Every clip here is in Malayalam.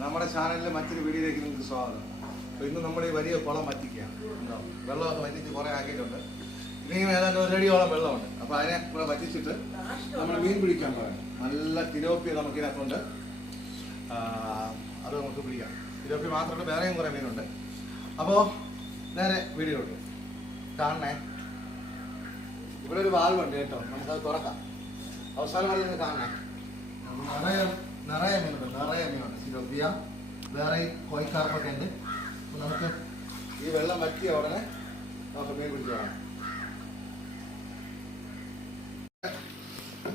നമ്മുടെ ചാനലിലെ മറ്റൊരു വീഡിയോയിലേക്ക് നിങ്ങൾക്ക് സ്വാഗതം. അപ്പോൾ ഇന്ന് നമ്മൾ ഈ വലിയ കുളം വറ്റിക്കുകയാണ്. വെള്ളമൊക്കെ വറ്റിച്ച് കുറേ ആക്കിയിട്ടുണ്ട്. ഇനിയും ഏതാണ്ട് 1 അടിയോളം വെള്ളമുണ്ട്. അപ്പോൾ അതിനെ കൂടെ വറ്റിച്ചിട്ട് നമ്മൾ മീൻ പിടിക്കാൻ പറയണം. നല്ല തിലോപ്പിയ നമുക്കിതിനകത്തുണ്ട്. അത് നമുക്ക് പിടിക്കാം. തിലോപ്പിയ മാത്രമല്ല വേറെയും കുറേ മീനുണ്ട്. അപ്പോൾ നേരെ വീഡിയോയിലോട്ട് കാണണേ. ഇവിടെ ഒരു വാൽവുണ്ട് കേട്ടോ, നമുക്കത് തുറക്കാം. അവസാനം വരെ കാണണേ. നിറയെ മീനുണ്ട്. തിലോപ്പിയ വേറെ കോയിക്കാർപ്പൊക്കെ ഉണ്ട്. അപ്പോൾ നമുക്ക് ഈ വെള്ളം വറ്റിയ ഉടനെ നമുക്ക് മീൻ പിടിച്ച് കാണാം.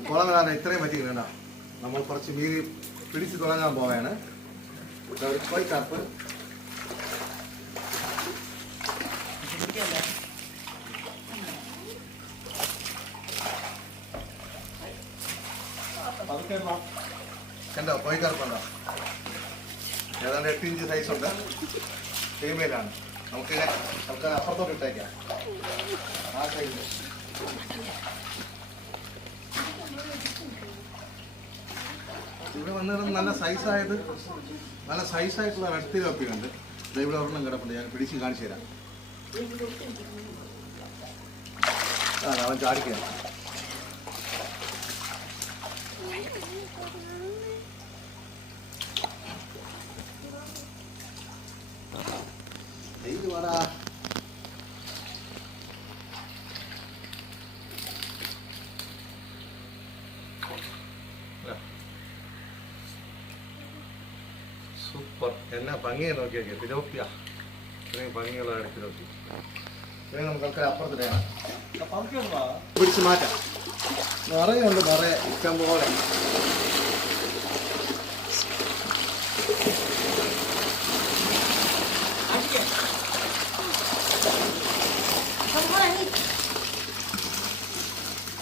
കുളം വരാൻ ഇത്രയും പറ്റിയില്ല. നമ്മൾ കുറച്ച് മീൻ പിടിച്ച് തുടങ്ങാൻ പോവുകയാണ്. ഒരു കോയിക്കാർപ്പ്, കണ്ടോ കോയിക്കാർപ്പുണ്ടോ? ഏതാണ്ട് 8 ഇഞ്ച് സൈസ് ഉണ്ട്. ഫീമെയിലാണ്. നമുക്ക് അപ്പുറത്തോട്ട് ഇട്ടേക്കാം. ആ സൈഡിൽ ഇവിടെ വന്നിട്ട് നല്ല സൈസായിട്ടുള്ള റെഡ് തിലോപ്പിയുണ്ട്. ഇവിടെ ഒരെണ്ണം കിടപ്പുണ്ട്. ഞാൻ പിടിച്ച് കാണിച്ചു തരാം. അവൻ ചാടിക്കുകയാണ്. സൂപ്പർ, എന്നാ ഭംഗിയെ നോക്കിയൊക്കെ തിലോപ്പിയ. ഇത്രയും ഭംഗിയുള്ളതാണ് തിലോപ്പി. ഇത്രയും നമുക്ക് അപ്പുറത്തിടണം. പിടിച്ച് മാറ്റാം. നിറയുണ്ട്, നിറയെ ഇഷ്ടം പോലെ.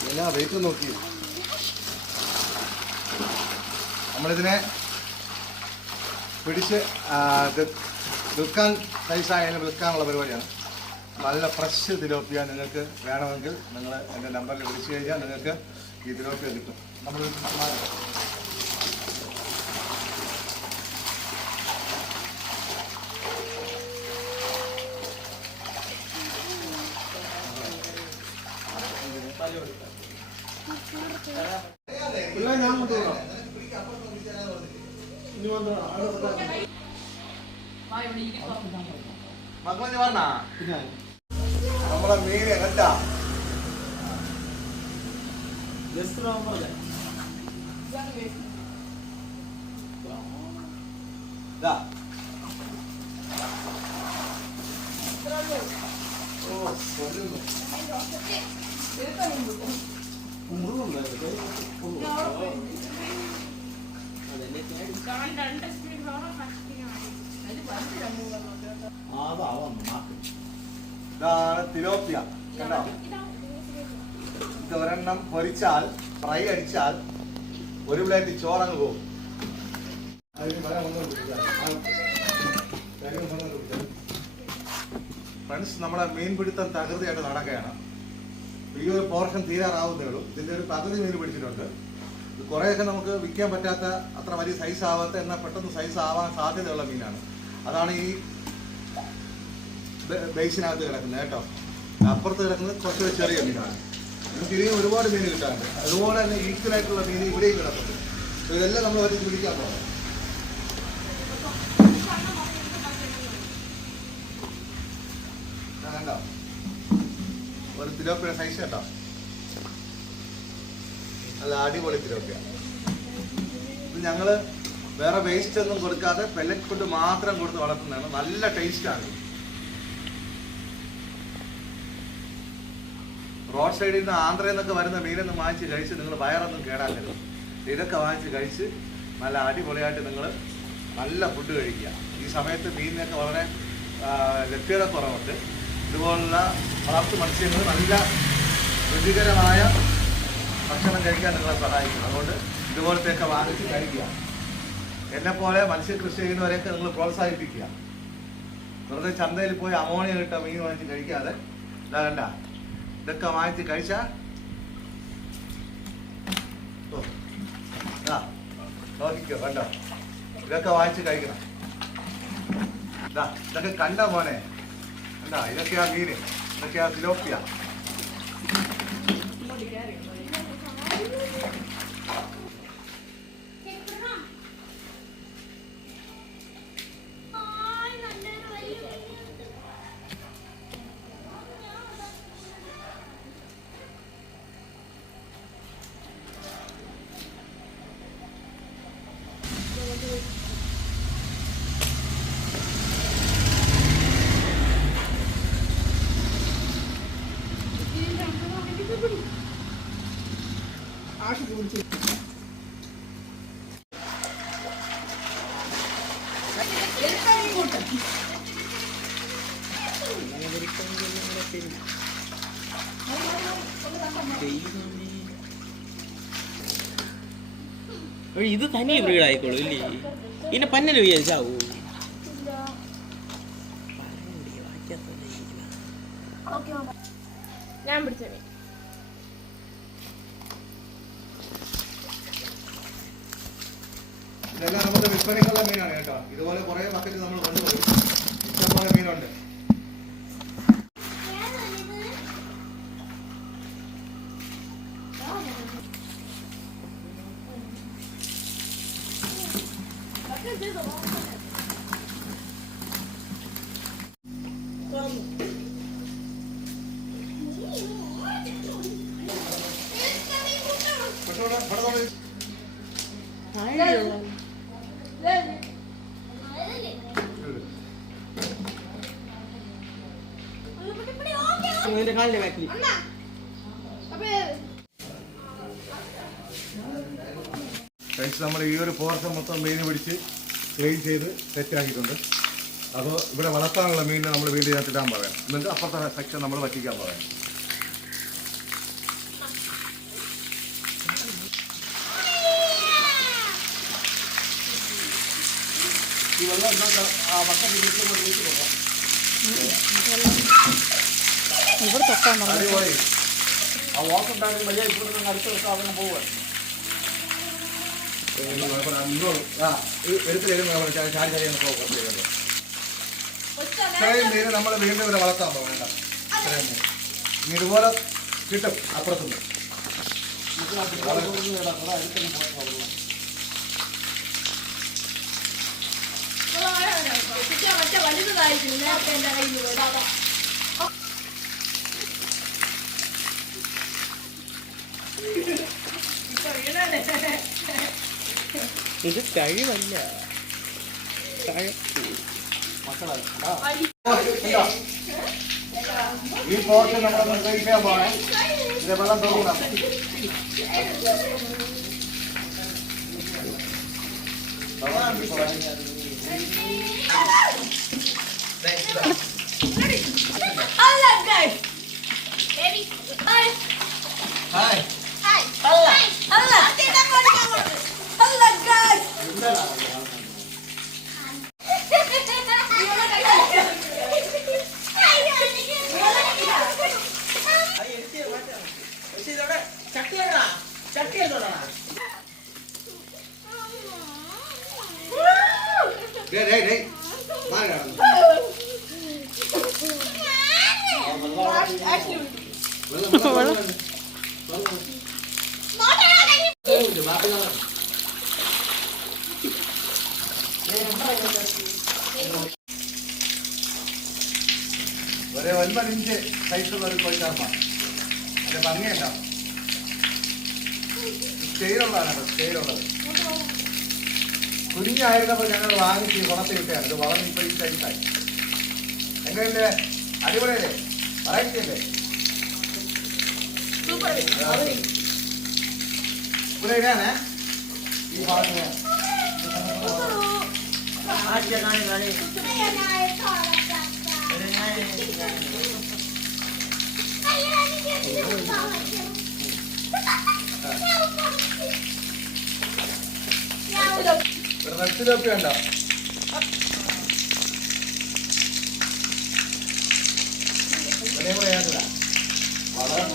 എന്നാ വെയിറ്റ് നോക്കി. നമ്മളിതിനെ പിടിച്ച് വിൽക്കാൻ സൈസായാലും വിൽക്കാനുള്ള പരിപാടിയാണ്. നല്ല ഫ്രഷ് തിലോപ്പിയ നിങ്ങൾക്ക് വേണമെങ്കിൽ നിങ്ങൾ എൻ്റെ നമ്പറിൽ വിളിച്ചു കഴിഞ്ഞാൽ നിങ്ങൾക്ക് ഈ തിലോപ്പിയ കിട്ടും. നമ്മൾ മക്കളെ പറഞ്ഞ നമ്മളെ മീന് കണ്ടാ ഇതാണ് തിലോപ്പിയ. കണ്ടോ? ഇത് ഒരെണ്ണം പൊരിച്ചാൽ, ഫ്രൈ അടിച്ചാൽ 1 പ്ലേറ്റ് ചോറങ്ങ് പോകും. ഫ്രണ്ട്സ്, നമ്മുടെ മീൻപിടുത്തം തകൃതിയായിട്ട് നടക്കുകയാണ്. ഈ ഒരു പോർഷൻ തീരാറാവുന്നേ ഉള്ളൂ. ഇതിൻ്റെ ഒരു പകുതി മീൻ പിടിച്ചിട്ടുണ്ട്. കുറേയൊക്കെ നമുക്ക് വിൽക്കാൻ പറ്റാത്ത, അത്ര വലിയ സൈസ് ആവാത്ത, എന്നാൽ പെട്ടെന്ന് സൈസ് ആവാൻ സാധ്യതയുള്ള മീനാണ്. അതാണ് ഈ ബേസിനകത്ത് കിടക്കുന്നത് കേട്ടോ. അപ്പുറത്ത് കിടക്കുന്നത് കുറച്ച് ചെറിയ മീനാണ്. നമുക്ക് ഇനിയും ഒരുപാട് മീൻ കിട്ടാറുണ്ട്. അതുപോലെ തന്നെ ഈക്വലായിട്ടുള്ള മീൻ ഇവിടെയും കിടപ്പുണ്ട്. ഇതെല്ലാം നമ്മൾ ഒരു പിടിക്കാൻ പോകാം. കണ്ടോ ഒരു തിലോപ്പിയുടെ സൈസ് കേട്ടോ. നല്ല അടിപൊളി തിലോപ്പിയ. ഇത് ഞങ്ങള് വേറെ വേസ്റ്റ് ഒന്നും കൊടുക്കാതെ പെല്ലറ്റ് ഫുഡ് മാത്രം കൊടുത്ത് വളർത്തുന്നതാണ്. നല്ല ടേസ്റ്റാണ്. റോഡ് സൈഡിൽ നിന്ന് ആന്ധ്രയിൽ നിന്നൊക്കെ വരുന്ന മീനൊന്നും വാങ്ങിച്ച് കഴിച്ച് നിങ്ങൾ വയറൊന്നും കേടാക്കരുത്. ഇതൊക്കെ വാങ്ങിച്ച് കഴിച്ച് നല്ല അടിപൊളിയായിട്ട് നിങ്ങൾ നല്ല ഫുഡ് കഴിക്കുക. ഈ സമയത്ത് മീനിനൊക്കെ വളരെ ലഭ്യത കുറവുണ്ട്. ഇതുപോലുള്ള വളർത്തു മത്സ്യങ്ങൾ നല്ല രുചികരമായ ഭക്ഷണം കഴിക്കാൻ നിങ്ങളെ സഹായിക്കും. അതുകൊണ്ട് ഇതുപോലത്തെയൊക്കെ വാങ്ങിച്ച് കഴിക്കുക. എന്നെപ്പോലെ മത്സ്യകൃഷി ചെയ്യുന്നവരെയൊക്കെ നിങ്ങൾ പ്രോത്സാഹിപ്പിക്കുക. വെറുതെ ചന്തയിൽ പോയി അമോണിയ കിട്ട മീൻ വാങ്ങിച്ച് കഴിക്കാതെ ഇതാ കണ്ട ഇതൊക്കെ വാങ്ങിച്ച് കഴിച്ചാൽ നോക്കിക്കോ കണ്ടോ ഇതൊക്കെ വാങ്ങിച്ച് കഴിക്കണം. ഇതൊക്കെ കണ്ട മോനെ, എന്താ ഇതൊക്കെയാ മീന്, ഇതൊക്കെയാ തിലോപ്പിയ. ഇത് തനിയെ ബ്രീഡായിക്കോളൂ ഇല്ലേ? ഇതിനെ പന്നല് വിചാരിച്ചാവൂ. ഞാൻ പിടിച്ചേ. ഇതെല്ലാം നമുക്ക് വിൽപ്പനയ്ക്കുള്ള മീനാണ് കേട്ടോ. ഇതുപോലെ കുറെ ബക്കറ്റ് നമ്മൾ കൊണ്ടുപോയി. ഇഷ്ടംപോലെ മീനുണ്ട്. കാലിന്റെ ബാക്കിൽ കഴിച്ച് നമ്മൾ ഈ ഒരു പോർഷൻ മൊത്തം മീൻ പിടിച്ച് ക്ലീൻ ചെയ്ത് സെറ്റാക്കിയിട്ടുണ്ട്. അപ്പോൾ ഇവിടെ വളർത്താനുള്ള മീനിനെ നമ്മൾ വീണ്ടും ഇതിനകത്ത് ഇടാൻ പറയാം. എന്നിട്ട് അപ്പുറത്തെ സെക്ഷൻ നമ്മൾ വറ്റിക്കാൻ പറയാം. ഈ വെള്ളം ഇവിടെ തൊട്ടാൻ അടിപൊളി. ആ വാക്കുണ്ടാക്കി വലിയ ഇപ്പോൾ അടുത്ത ദിവസം അവന് പോവുക. ഇത്രയും മീന് നമ്മൾ വീണ്ടും ഇവിടെ വളർത്താൻ വേണ്ട. ഇത്രയും മീൻ ഇതുപോലെ കിട്ടും അപ്പുറത്തുനിന്ന്. വലുതായിരിക്കും നേരത്തെ എന്റെ കയ്യിൽ ഇത് കഴിവല്ല. ഈ പോർഷൻ നമ്മൾ നിർദ്ദേശിക്കാൻ പോകണേ. ഇത് വെള്ളം തോന്നണം. ഒരു 9 ഇഞ്ച് സൈസുള്ള ഒരു കോഴിക്കാർപ്പാണ്. അതിന്റെ ഭംഗിയല്ല, സ്റ്റൈലുള്ളതാണ് കേട്ടോ, സ്റ്റൈലുള്ളത്. കുഞ്ഞായിരുന്നപ്പോൾ ഞങ്ങൾ വാങ്ങിച്ച് കുളത്തിൽ വിട്ടതാണ്. ഇത് വളർന്ന് ഇപ്പോൾ ഈ സൈസായി. എങ്ങനെയല്ലേ? അടിപൊളിയല്ലേ? വെറൈറ്റി അല്ലേ? ഇവിടെ ഇടാനേ ഈ ഭാഗത്ത് റെസിലൊക്കെ ഉണ്ടോ? വളരെ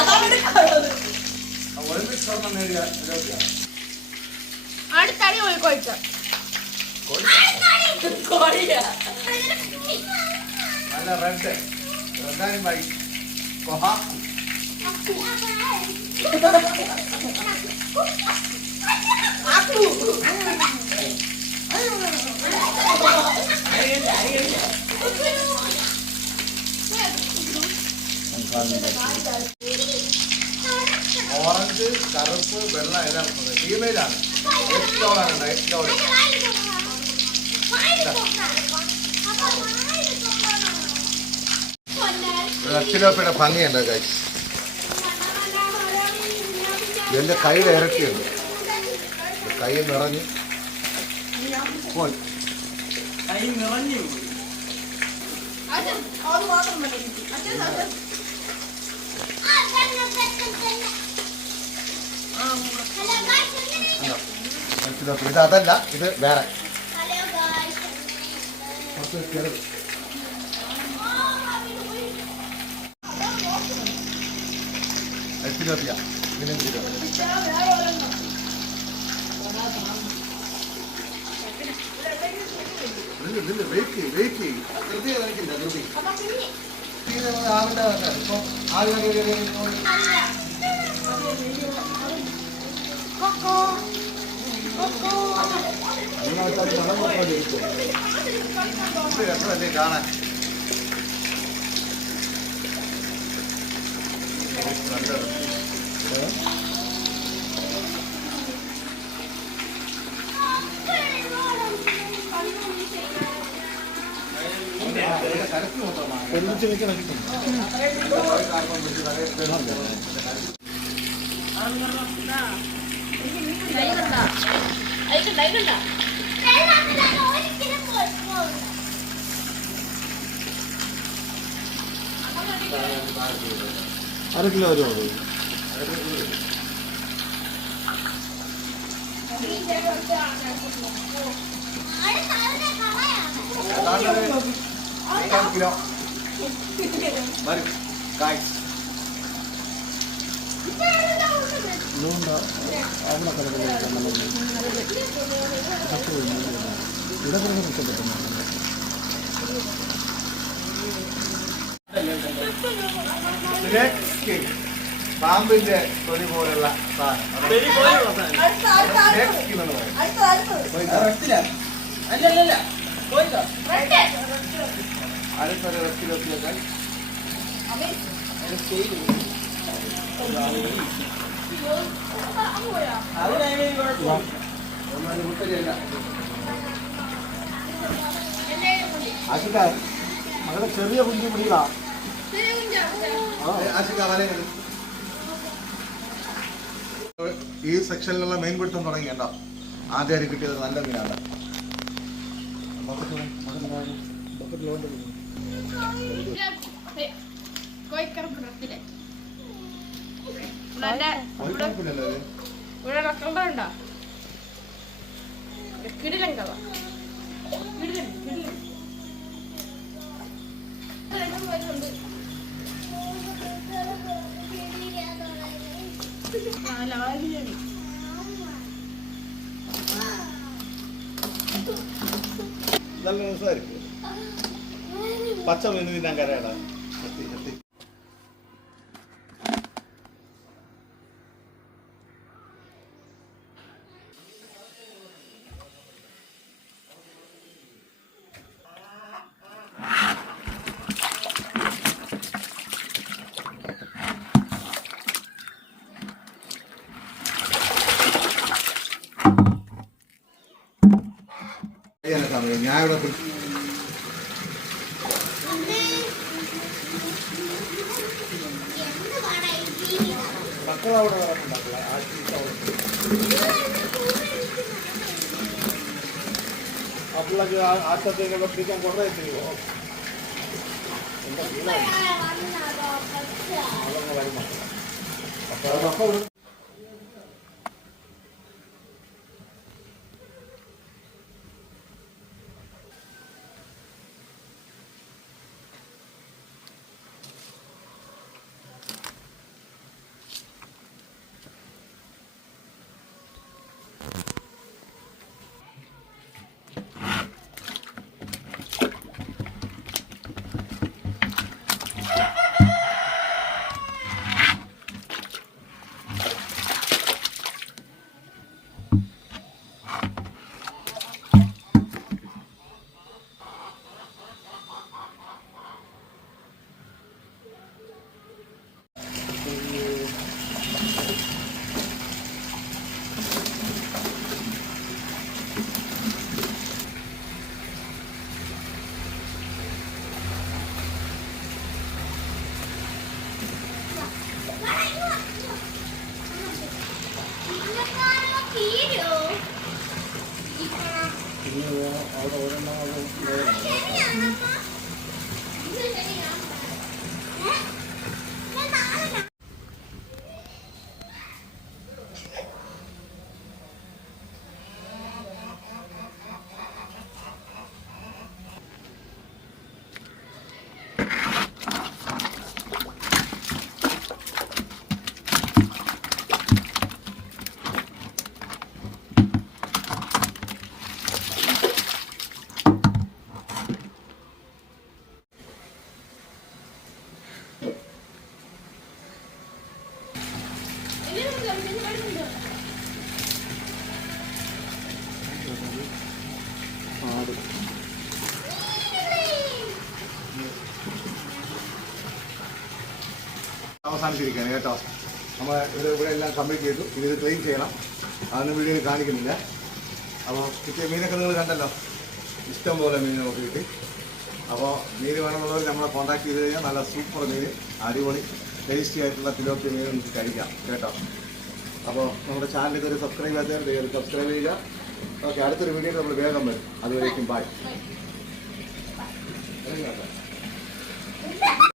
അതാണ് എടുക്കാനുള്ളത്. ഒളിമ്പിക്സ് സ്വർണ്ണം നേടിയ ഇതൊക്കെയാണ്. അടുത്തടി കോഴിക്കോട്ട് കോഴിയാ നല്ല റെഡ് ആൻഡ് വൈറ്റ് കൊഹ. ഓറഞ്ച്, കറുപ്പ്, വെള്ള എല്ലാം ഫീമെയിലാണ്. എക്സ്ലോളാണ് എക്സ്ലോൾ. അച്ചിലോപ്പയുടെ ഭംഗിയുണ്ട് കഴിച്ച്. എൻ്റെ കൈയുടെ ഇരട്ടിയുണ്ട്. കൈ നിറഞ്ഞ് പോയി. കൈ നിറഞ്ഞു അത് മാത്രം മതി. അച്ഛൻ ഇത് അതല്ല, ഇത് വേറെ കുറച്ച് ചെറുത്. എത്തിലോപ്പിയ കാണാൻ അര കിലോ വരുമോ? കിലോ വരും കായ്. അതുകൊണ്ട് അവിടെ ഇവിടെ പാമ്പിന്റെ തൊലി പോലുള്ള സാധനം. അല്ലല്ല അടുത്തൊരു റെസ്റ്റിലൊക്കെ അങ്ങനെ ചെറിയ കുഞ്ഞു പിടികളാ. ഈ സെക്ഷനിലുള്ള മെയിൻ പിടുത്തം തുടങ്ങിയല്ലോ. ആദ്യം കിട്ടിയത് നല്ല മീനാണ്. നല്ല രസമായിരിക്കും. പച്ച മീൻ തിന്നാൻ കരയടാ. ഞാൻ ഇവിടെ മക്കളവിടെ അപ്പോഴൊക്കെ ആശത്തേക്ക് പിടിക്കാൻ കുറേ ചെയ്യുമോ? അതൊക്കെ വരുമോ? അപ്പോൾ ഇനി വേണം അവിടെ ഒരെണ്ണം അത് വേണം. അവസാനിച്ചിരിക്കുകയാണ് കേട്ടോ. നമ്മൾ ഇവിടെ എല്ലാം കംപ്ലീറ്റ് ചെയ്തു. ഇത് ക്ലീൻ ചെയ്യണം, അതൊന്നും വീഡിയോയിൽ കാണിക്കുന്നില്ല. അപ്പോൾ കിട്ടിയ മീനൊക്കെ നിങ്ങൾ കണ്ടല്ലോ, ഇഷ്ടം പോലെ മീൻ നമുക്ക് കിട്ടി. അപ്പോൾ മീൻ വേണമെന്നുള്ളവർ നമ്മളെ കോൺടാക്ട് ചെയ്ത് കഴിഞ്ഞാൽ നല്ല സൂപ്പർ മീൻ, അടിപൊളി ടേസ്റ്റി ആയിട്ടുള്ള തിലോപ്പിയ മീൻ നമുക്ക് കഴിക്കാം കേട്ടോ. അപ്പോൾ നമ്മുടെ ചാനലിൽ കയറി സബ്സ്ക്രൈബ് ചെയ്യാത്തവർ സബ്സ്ക്രൈബ് ചെയ്യുക. ഓക്കെ, അടുത്തൊരു വീഡിയോയിൽ നമ്മൾ വേഗം വരും. അതുവരേക്കും ബൈ.